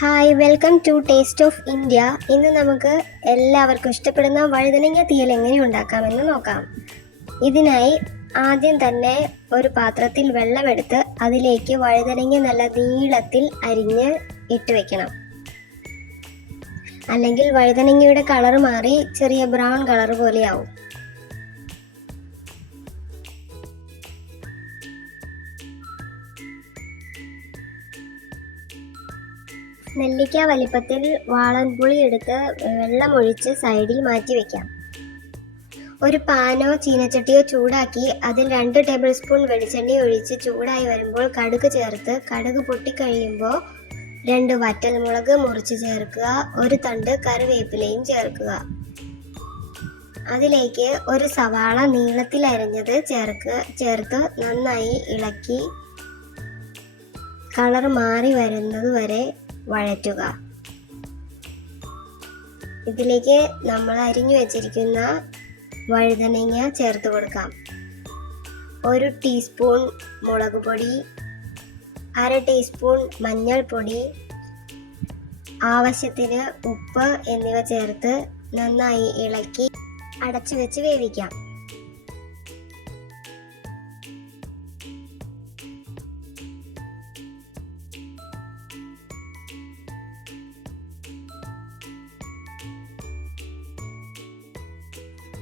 Hi, welcome to taste of India. ഇന്ന് നമുക്ക് എല്ലാവർക്കും ഇഷ്ടപ്പെടുന്ന വഴുതനങ്ങ തീയൽ എങ്ങനെ ഉണ്ടാക്കാമെന്ന് നോക്കാം. ഇതിനായി ആദ്യം തന്നെ ഒരു പാത്രത്തിൽ വെള്ളമെടുത്ത് അതിലേക്ക് വഴുതനങ്ങ നല്ല നീളത്തിൽ അരിഞ്ഞ് ഇട്ട് വെക്കണം. അല്ലെങ്കിൽ വഴുതനങ്ങയുടെ കളർ മാറി ചെറിയ ബ്രൗൺ കളർ പോലെയാവും. നെല്ലിക്ക വലിപ്പത്തിൽ വാളൻപുളി എടുത്ത് വെള്ളമൊഴിച്ച് സൈഡിൽ മാറ്റി വയ്ക്കാം. ഒരു പാനോ ചീനച്ചട്ടിയോ ചൂടാക്കി അതിൽ 2 ടേബിൾ സ്പൂൺ വെളിച്ചെണ്ണ ഒഴിച്ച് ചൂടായി വരുമ്പോൾ കടുക് ചേർത്ത് കടുക് പൊട്ടിക്കഴിയുമ്പോൾ 2 വറ്റൽമുളക് മുറിച്ച് ചേർക്കുക. ഒരു തണ്ട് കറിവേപ്പിലയും ചേർക്കുക. അതിലേക്ക് ഒരു സവാള നീളത്തിൽ അരിഞ്ഞത് ചേർത്ത് നന്നായി ഇളക്കി കളർ മാറി വരുന്നത് വരെ വഴറ്റുക. ഇതിലേക്ക് നമ്മൾ അരിഞ്ഞു വെച്ചിരിക്കുന്ന വഴുതനങ്ങ ചേർത്ത് കൊടുക്കാം. 1 ടീസ്പൂൺ മുളക് പൊടി, 1/2 ടീസ്പൂൺ മഞ്ഞൾപ്പൊടി, ആവശ്യത്തിന് ഉപ്പ് എന്നിവ ചേർത്ത് നന്നായി ഇളക്കി അടച്ചു വെച്ച് വേവിക്കാം.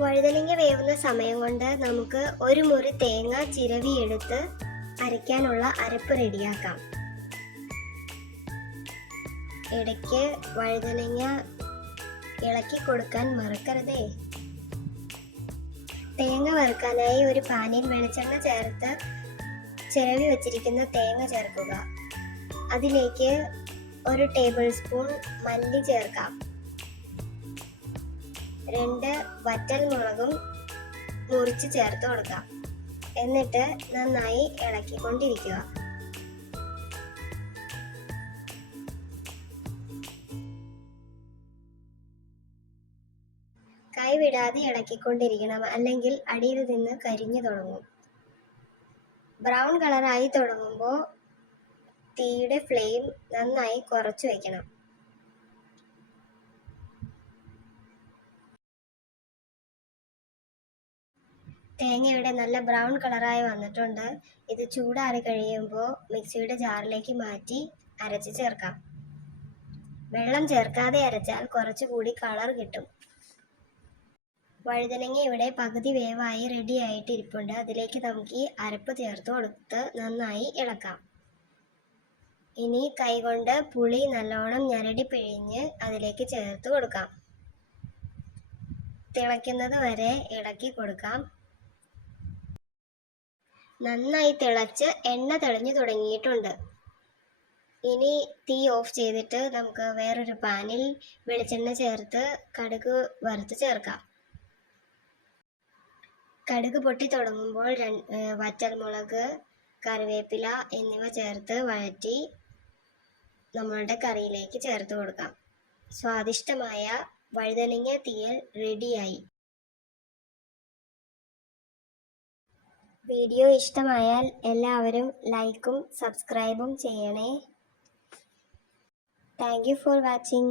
വഴുതനങ്ങ വേവുന്ന സമയം കൊണ്ട് നമുക്ക് ഒരു മുറി തേങ്ങ ചിരവിയെടുത്ത് അരയ്ക്കാനുള്ള അരപ്പ് റെഡിയാക്കാം. ഇടയ്ക്ക് വഴുതനങ്ങ ഇളക്കി കൊടുക്കാൻ മറക്കരുതേ. തേങ്ങ വറുക്കാനായി ഒരു പാനിൽ വെളിച്ചെണ്ണ ചേർത്ത് ചിരവി വച്ചിരിക്കുന്ന തേങ്ങ ചേർക്കുക. അതിലേക്ക് 1 ടേബിൾ സ്പൂൺ മല്ലി ചേർക്കാം. 2 വറ്റൽമുളകും മുറിച്ച് ചേർത്ത് കൊടുക്കാം. എന്നിട്ട് നന്നായി ഇളക്കിക്കൊണ്ടിരിക്കുക. കൈവിടാതെ ഇളക്കിക്കൊണ്ടിരിക്കണം, അല്ലെങ്കിൽ അടിയിൽ നിന്ന് കരിഞ്ഞു തുടങ്ങും. ബ്രൗൺ കളറായി തുടങ്ങുമ്പോൾ തീയുടെ ഫ്ലെയിം നന്നായി കുറച്ചു വയ്ക്കണം. തേങ്ങയുടെ നല്ല ബ്രൗൺ കളറായി വന്നിട്ടുണ്ട്. ഇത് ചൂടാറി കഴിയുമ്പോൾ മിക്സിയുടെ ജാറിലേക്ക് മാറ്റി അരച്ച് ചേർക്കാം. വെള്ളം ചേർക്കാതെ അരച്ചാൽ കുറച്ചുകൂടി കളർ കിട്ടും. വഴുതനങ്ങ ഇവിടെ പകുതി വേവായി റെഡി ആയിട്ട് ഇരിപ്പുണ്ട്. അതിലേക്ക് നമുക്ക് ഈ അരപ്പ് ചേർത്ത് കൊടുത്ത് നന്നായി ഇളക്കാം. ഇനി കൈകൊണ്ട് പുളി നല്ലോണം ഞരടി പിഴിഞ്ഞ് അതിലേക്ക് ചേർത്ത് കൊടുക്കാം. തിളയ്ക്കുന്നത് വരെ ഇളക്കി കൊടുക്കാം. നന്നായി തിളച്ച് എണ്ണ തെളിഞ്ഞു തുടങ്ങിയിട്ടുണ്ട്. ഇനി തീ ഓഫ് ചെയ്തിട്ട് നമുക്ക് വേറൊരു പാനിൽ വെളിച്ചെണ്ണ ചേർത്ത് കടുക് വറുത്ത് ചേർക്കാം. കടുക് പൊട്ടി തുടങ്ങുമ്പോൾ വറ്റൽമുളക്, കറിവേപ്പില എന്നിവ ചേർത്ത് വഴറ്റി നമ്മളുടെ കറിയിലേക്ക് ചേർത്ത് കൊടുക്കാം. സ്വാദിഷ്ടമായ വഴുതനങ്ങ തീയൽ റെഡിയായി. വീഡിയോ ഇഷ്ടമായാൽ എല്ലാവരും ലൈക്കും സബ്സ്ക്രൈബും ചെയ്യണേ. Thank you for watching.